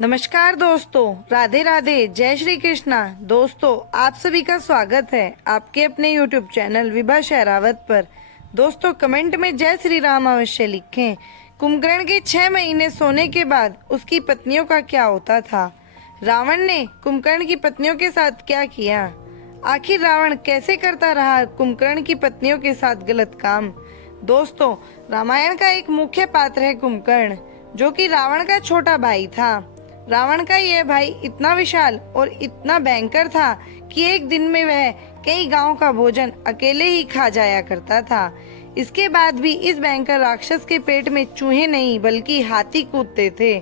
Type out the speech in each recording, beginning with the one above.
नमस्कार दोस्तों, राधे राधे, जय श्री कृष्णा। दोस्तों, आप सभी का स्वागत है आपके अपने YouTube चैनल विभा शेरावत पर। दोस्तों, कमेंट में जय श्री राम अवश्य लिखें। कुंभकर्ण के 6 महीने सोने के बाद उसकी पत्नियों का क्या होता था? रावण ने कुंभकर्ण की पत्नियों के साथ क्या किया? आखिर रावण कैसे करता रहा कुंभकर्ण की पत्नियों के साथ गलत काम? दोस्तों, रामायण का एक मुख्य पात्र है कुंभकर्ण, जो कि रावण का छोटा भाई था। रावण का यह भाई इतना विशाल और इतना भयंकर था कि एक दिन में वह कई गांव का भोजन अकेले ही खा जाया करता था। इसके बाद भी इस भयंकर राक्षस के पेट में चूहे नहीं बल्कि हाथी कूदते थे।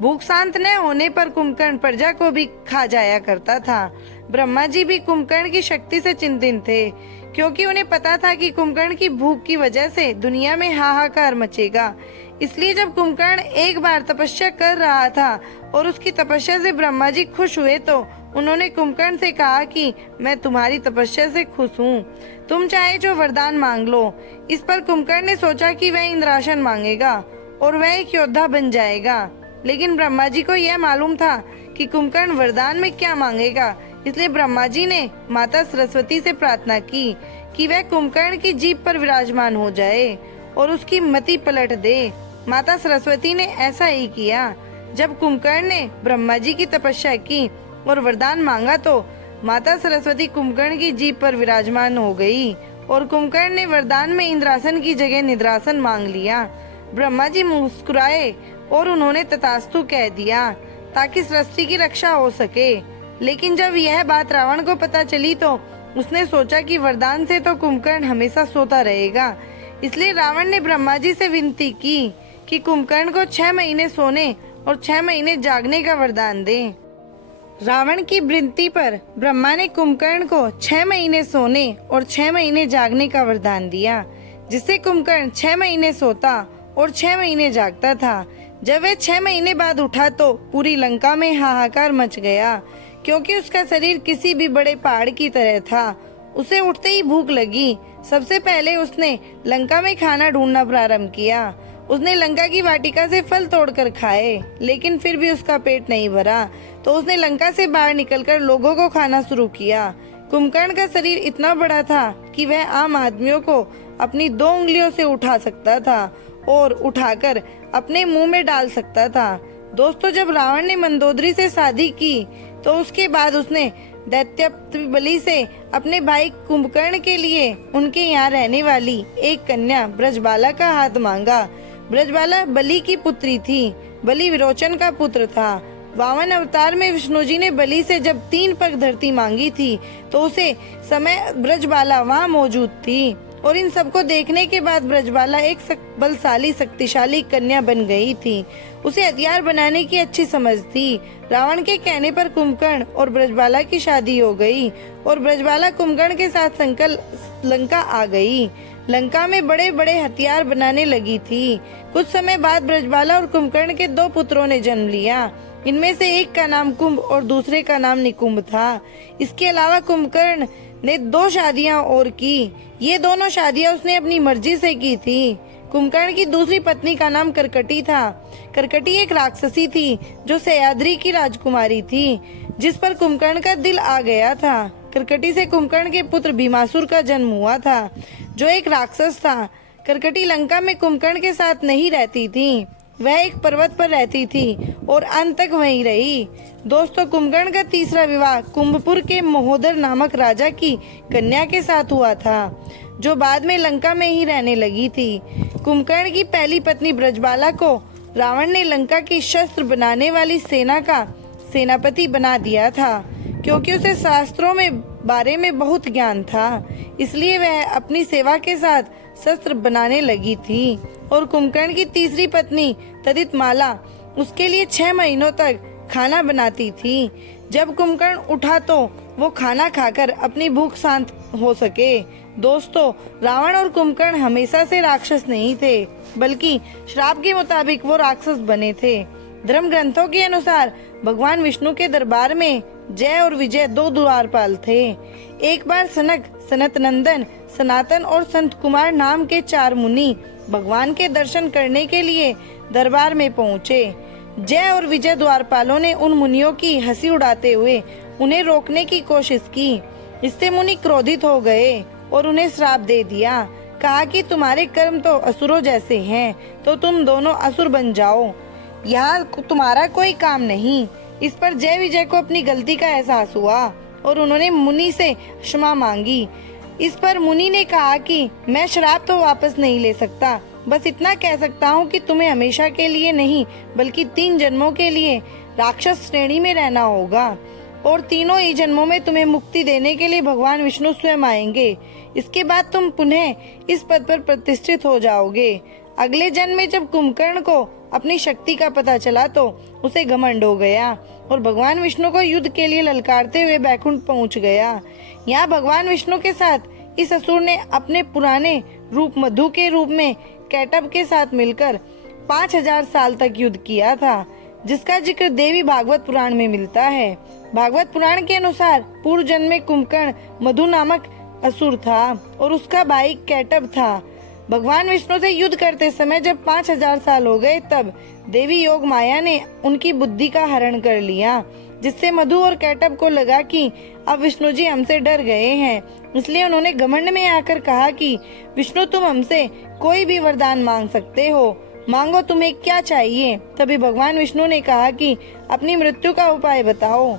भूख शांत न होने पर कुंभकर्ण प्रजा को भी खा जाया करता था। ब्रह्मा जी भी कुंभकर्ण की शक्ति से चिंतित थे, क्योंकि उन्हें पता था कि कुंभकर्ण की भूख की वजह से दुनिया में हाहाकार मचेगा। इसलिए जब कुंभकर्ण एक बार तपस्या कर रहा था और उसकी तपस्या से ब्रह्मा जी खुश हुए, तो उन्होंने कुंभकर्ण से कहा कि मैं तुम्हारी तपस्या से खुश हूँ, तुम चाहे जो वरदान मांग लो। इस पर कुंभकर्ण ने सोचा कि वह इंद्रासन मांगेगा और वह एक योद्धा बन जाएगा। लेकिन ब्रह्मा जी को यह मालूम था कि कुंभकर्ण वरदान में क्या मांगेगा, इसलिए ब्रह्मा जी ने माता सरस्वती से प्रार्थना की कि वह कुंभकर्ण की जीभ पर विराजमान हो जाए और उसकी मति पलट दे। माता सरस्वती ने ऐसा ही किया। जब कुंभकर्ण ने ब्रह्मा जी की तपस्या की और वरदान मांगा, तो माता सरस्वती कुंभकर्ण की जीभ पर विराजमान हो गई और कुंभकर्ण ने वरदान में इंद्रासन की जगह निद्रासन मांग लिया। ब्रह्मा जी मुस्कुराए और उन्होंने तथास्तु कह दिया, ताकि सृष्टि की रक्षा हो सके। लेकिन जब यह बात रावण को पता चली, तो उसने सोचा कि वरदान से तो कुंभकर्ण हमेशा सोता रहेगा। इसलिए रावण ने ब्रह्मा जी से विनती की कि कुंभकर्ण को 6 महीने सोने और 6 महीने जागने का वरदान दें। रावण की विनती पर ब्रह्मा ने कुंभकर्ण को 6 महीने सोने और 6 महीने जागने का वरदान दिया, जिससे कुंभकर्ण 6 महीने सोता और 6 महीने जागता था। जब वह 6 महीने बाद उठा, तो पूरी लंका में हाहाकार मच गया, क्योंकि उसका शरीर किसी भी बड़े पहाड़ की तरह था। उसे उठते ही भूख लगी। सबसे पहले उसने लंका में खाना ढूंढना प्रारंभ किया। उसने लंका की वाटिका से फल तोड़कर खाए, लेकिन फिर भी उसका पेट नहीं भरा, तो उसने लंका से बाहर निकलकर लोगों को खाना शुरू किया। कुंभकर्ण का शरीर इतना बड़ा था कि वह आम आदमियों को अपनी 2 उंगलियों से उठा सकता था और उठाकर अपने मुंह में डाल सकता था। दोस्तों, जब रावण ने मंदोदरी से शादी की, तो उसके बाद उसने दैत्य बलि से अपने भाई कुंभकर्ण के लिए उनके यहाँ रहने वाली एक कन्या ब्रजबाला का हाथ मांगा। ब्रजबाला बलि की पुत्री थी। बलि विरोचन का पुत्र था। वामन अवतार में विष्णु जी ने बलि से जब 3 पग धरती मांगी थी, तो उसे समय ब्रजबाला वहाँ मौजूद थी। और इन सबको देखने के बाद ब्रजबाला एक बलशाली शक्तिशाली कन्या बन गई थी। उसे हथियार बनाने की अच्छी समझ थी। रावण के कहने पर कुंभकर्ण और ब्रजबाला की शादी हो गई और ब्रजबाला कुंभकर्ण के साथ संकल्प लंका आ गई। लंका में बड़े बड़े हथियार बनाने लगी थी। कुछ समय बाद ब्रजबाला और कुंभकर्ण के 2 पुत्रों ने जन्म लिया। इनमें से एक का नाम कुंभ और दूसरे का नाम निकुंभ था। इसके अलावा कुंभकर्ण ने 2 शादियां और की। ये दोनों शादियां उसने अपनी मर्जी से की थी। कुंभकर्ण की दूसरी पत्नी का नाम करकटी था। करकटी एक राक्षसी थी, जो सह्याद्री की राजकुमारी थी, जिस पर कुंभकर्ण का दिल आ गया था। करकटी से कुंभकर्ण के पुत्र भीमासुर का जन्म हुआ था, जो एक राक्षस था। करकटी लंका में कुंभकर्ण के साथ नहीं रहती थी, वह एक पर्वत पर रहती थी और अंत तक वहीं रही। दोस्तों, कुंभकर्ण का तीसरा विवाह कुंभपुर के महोदर नामक राजा की कन्या के साथ हुआ था, जो बाद में लंका में ही रहने लगी थी। कुंभकर्ण की पहली पत्नी ब्रजबाला को रावण ने लंका की शस्त्र बनाने वाली सेना का सेनापति बना दिया था, क्योंकि उसे शास्त्रों में बारे में बहुत ज्ञान था। इसलिए वह अपनी सेवा के साथ शस्त्र बनाने लगी थी। और कुंभकर्ण की तीसरी पत्नी तदितमाला उसके लिए 6 महीनों तक खाना बनाती थी। जब कुंभकर्ण उठा, तो वो खाना खाकर अपनी भूख शांत हो सके। दोस्तों, रावण और कुंभकर्ण हमेशा से राक्षस नहीं थे, बल्कि श्राप के मुताबिक वो राक्षस बने थे। धर्म ग्रंथों के अनुसार भगवान विष्णु के दरबार में जय और विजय 2 द्वारपाल थे। एक बार सनक, सनत नंदन, सनातन और संत कुमार नाम के 4 मुनि भगवान के दर्शन करने के लिए दरबार में पहुँचे। जय और विजय द्वारपालों ने उन मुनियों की हंसी उड़ाते हुए उन्हें रोकने की कोशिश की। इससे मुनि क्रोधित हो गए और उन्हें श्राप दे दिया। कहा कि तुम्हारे कर्म तो असुरों जैसे हैं, तो तुम दोनों असुर बन जाओ, यहाँ तुम्हारा कोई काम नहीं। इस पर जय विजय को अपनी गलती का एहसास हुआ और उन्होंने मुनि से क्षमा मांगी। इस पर मुनि ने कहा कि मैं श्राप तो वापस नहीं ले सकता, बस इतना कह सकता हूँ कि तुम्हें हमेशा के लिए नहीं बल्कि 3 जन्मों के लिए राक्षस श्रेणी में रहना होगा और तीनों ही जन्मों में तुम्हें मुक्ति देने के लिए भगवान विष्णु स्वयं आएंगे। इसके बाद तुम पुनः इस पद पर प्रतिष्ठित हो जाओगे। अगले जन्म में जब कुंभकर्ण को अपनी शक्ति का पता चला तो उसे घमंड हो गया और भगवान विष्णु को युद्ध के लिए ललकारते हुए बैकुंठ पहुंच गया। यहाँ भगवान विष्णु के साथ इस असुर ने अपने पुराने रूप मधु के रूप में कैटब के साथ मिलकर 5000 साल तक युद्ध किया था, जिसका जिक्र देवी भागवत पुराण में मिलता है। भागवत पुराण के अनुसार पूर्व जन्म में कुंभकर्ण मधु नामक असुर था और उसका भाई कैटब था। भगवान विष्णु से युद्ध करते समय जब 5000 साल हो गए तब देवी योग माया ने उनकी बुद्धि का हरण कर लिया, जिससे मधु और कैटब को लगा कि अब विष्णु जी हमसे डर गए हैं। इसलिए उन्होंने घमंड में आकर कहा कि विष्णु तुम हमसे कोई भी वरदान मांग सकते हो, मांगो तुम्हें क्या चाहिए। तभी भगवान विष्णु ने कहा कि अपनी मृत्यु का उपाय बताओ।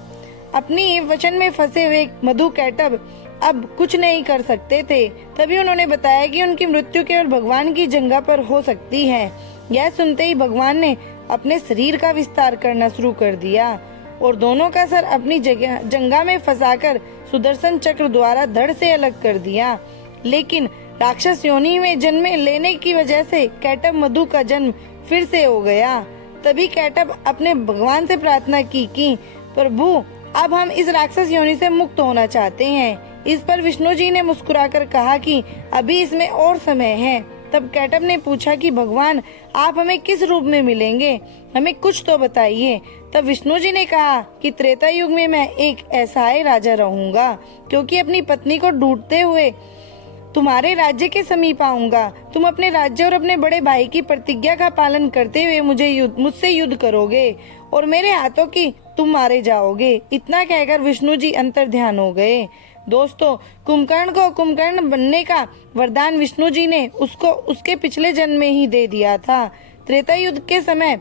अपनी वचन में फंसे हुए मधु कैटब अब कुछ नहीं कर सकते थे। तभी उन्होंने बताया कि उनकी मृत्यु केवल भगवान की जंघा पर हो सकती है। यह सुनते ही भगवान ने अपने शरीर का विस्तार करना शुरू कर दिया और दोनों का सर अपनी जंघा में फंसाकर सुदर्शन चक्र द्वारा धड़ से अलग कर दिया। लेकिन राक्षस योनि में जन्म लेने की वजह से कैटब मधु का जन्म फिर से हो गया। तभी कैटब अपने भगवान से प्रार्थना की कि प्रभु अब हम इस राक्षस योनि से मुक्त होना चाहते हैं। इस पर विष्णु जी ने मुस्कुराकर कहा कि अभी इसमें और समय है। तब कैटब ने पूछा कि भगवान आप हमें किस रूप में मिलेंगे, हमें कुछ तो बताइए। तब विष्णु जी ने कहा कि त्रेता युग में मैं एक असहाय राजा रहूंगा, क्योंकि अपनी पत्नी को ढूंढते हुए तुम्हारे राज्य के समीप आऊंगा। तुम अपने राज्य और अपने बड़े भाई की प्रतिज्ञा का पालन करते हुए मुझसे युद्ध करोगे और मेरे हाथों की तुम मारे जाओगे। इतना कहकर विष्णु जी अंतर ध्यान हो गए। दोस्तों, कुंभकर्ण को कुंभकर्ण बनने का वरदान विष्णु जी ने उसको उसके पिछले जन्म में ही दे दिया था। त्रेता युद्ध के समय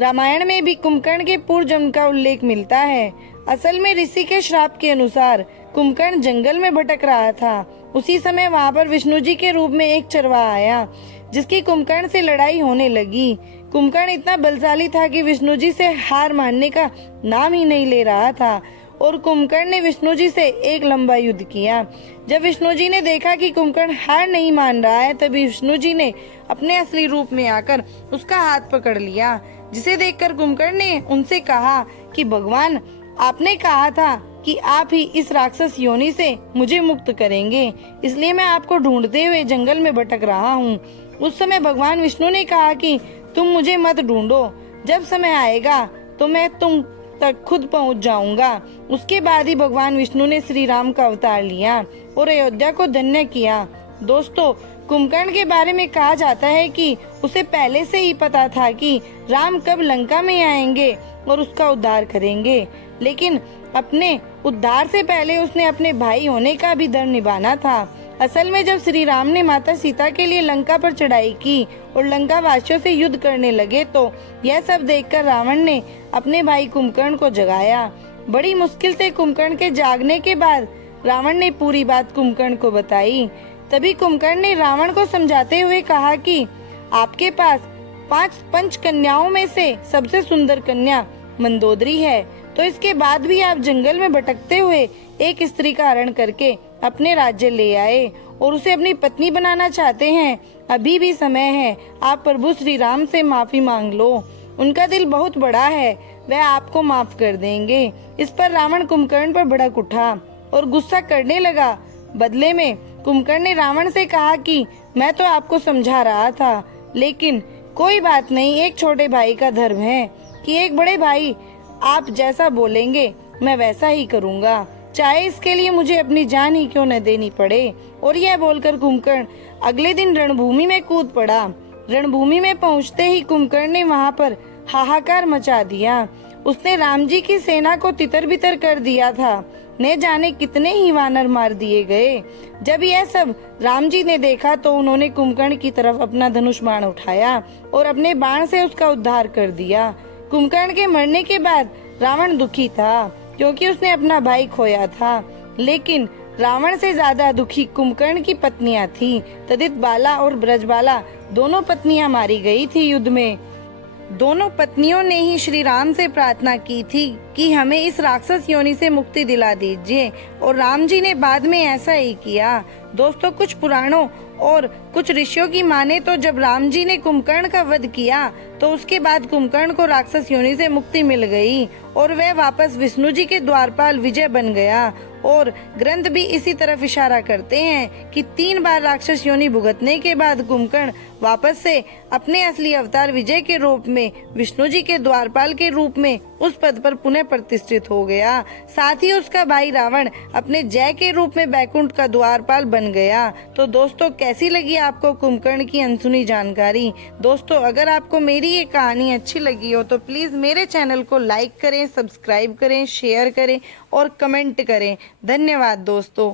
रामायण में भी कुंभकर्ण के पूर्व जन्म का उल्लेख मिलता है। असल में ऋषि के श्राप के अनुसार कुंभकर्ण जंगल में भटक रहा था। उसी समय वहाँ पर विष्णु जी के रूप में एक चरवाहा आया, जिसकी कुंभकर्ण से लड़ाई होने लगी। कुंभकर्ण इतना बलशाली था कि विष्णु जी से हार मानने का नाम ही नहीं ले रहा था और कुंभकर्ण ने विष्णु जी से एक लंबा युद्ध किया। जब विष्णु जी ने देखा कि कुंभकर्ण हार नहीं मान रहा है, तभी विष्णु जी ने अपने असली रूप में आकर उसका हाथ पकड़ लिया, जिसे देखकर कुंभकर्ण ने उनसे कहा कि भगवान आपने कहा था कि आप ही इस राक्षस योनि से मुझे मुक्त करेंगे, इसलिए मैं आपको ढूंढते हुए जंगल में भटक रहा हूँ। उस समय भगवान विष्णु ने कहा कि तुम मुझे मत ढूंढो, जब समय आएगा तो मैं तुम तक खुद पहुंच जाऊंगा। उसके बाद ही भगवान विष्णु ने श्री राम का अवतार लिया और अयोध्या को धन्य किया। दोस्तों, कुंभकर्ण के बारे में कहा जाता है कि उसे पहले से ही पता था कि राम कब लंका में आएंगे और उसका उद्धार करेंगे, लेकिन अपने उद्धार से पहले उसने अपने भाई होने का भी धर्म निभाना था। असल में जब श्री राम ने माता सीता के लिए लंका पर चढ़ाई की और लंका वासियों से युद्ध करने लगे तो यह सब देखकर रावण ने अपने भाई कुंभकर्ण को जगाया। बड़ी मुश्किल से कुंभकर्ण के जागने के बाद रावण ने पूरी बात कुंभकर्ण को बताई। तभी कुंभकर्ण ने रावण को समझाते हुए कहा कि आपके पास 5 पंच कन्याओं में से सबसे सुंदर कन्या मंदोदरी है, तो इसके बाद भी आप जंगल में भटकते हुए एक स्त्री का हरण करके अपने राज्य ले आए और उसे अपनी पत्नी बनाना चाहते हैं। अभी भी समय है, आप प्रभु श्री राम से माफी मांग लो, उनका दिल बहुत बड़ा है, वह आपको माफ कर देंगे। इस पर रावण कुंभकर्ण पर भड़क उठा और गुस्सा करने लगा। बदले में कुंभकर्ण ने रावण से कहा कि मैं तो आपको समझा रहा था, लेकिन कोई बात नहीं, एक छोटे भाई का धर्म है कि एक बड़े भाई आप जैसा बोलेंगे मैं वैसा ही करूँगा, चाहे इसके लिए मुझे अपनी जान ही क्यों न देनी पड़े। और यह बोलकर कुंभकर्ण अगले दिन रणभूमि में कूद पड़ा। रणभूमि में पहुंचते ही कुंभकर्ण ने वहां पर हाहाकार मचा दिया। उसने राम जी की सेना को तितर बितर कर दिया था। न जाने कितने ही वानर मार दिए गए। जब यह सब राम जी ने देखा तो उन्होंने कुंभकर्ण की तरफ अपना धनुष बाण उठाया और अपने बाण से उसका उद्धार कर दिया। कुंभकर्ण के मरने के बाद रावण दुखी था, क्योंकि उसने अपना भाई खोया था। लेकिन रावण से ज्यादा दुखी कुंभकर्ण की पत्नियां थीं। तदितबाला और ब्रजबाला दोनों पत्नियां मारी गई थी युद्ध में। दोनों पत्नियों ने ही श्री राम से प्रार्थना की थी कि हमें इस राक्षस योनि से मुक्ति दिला दीजिए, और राम जी ने बाद में ऐसा ही किया। दोस्तों, कुछ पुराणों और कुछ ऋषियों की माने तो जब राम जी ने कुंभकर्ण का वध किया तो उसके बाद कुंभकर्ण को राक्षस योनि से मुक्ति मिल गई और वह वापस विष्णु जी के द्वारपाल विजय बन गया। और ग्रंथ भी इसी तरफ इशारा करते हैं कि 3 बार राक्षस योनि भुगतने के बाद कुंभकर्ण वापस से अपने असली अवतार विजय के रूप में विष्णु जी के द्वारपाल के रूप में उस पद पर पुनः प्रतिष्ठित हो गया। साथ ही उसका भाई रावण अपने जय के रूप में बैकुंठ का द्वारपाल बन गया। तो दोस्तों, कैसी लगी आपको कुंभकर्ण की अनसुनी जानकारी? दोस्तों, अगर आपको मेरी ये कहानी अच्छी लगी हो तो प्लीज मेरे चैनल को लाइक करें, सब्सक्राइब करें, शेयर करें और कमेंट करें। धन्यवाद दोस्तों।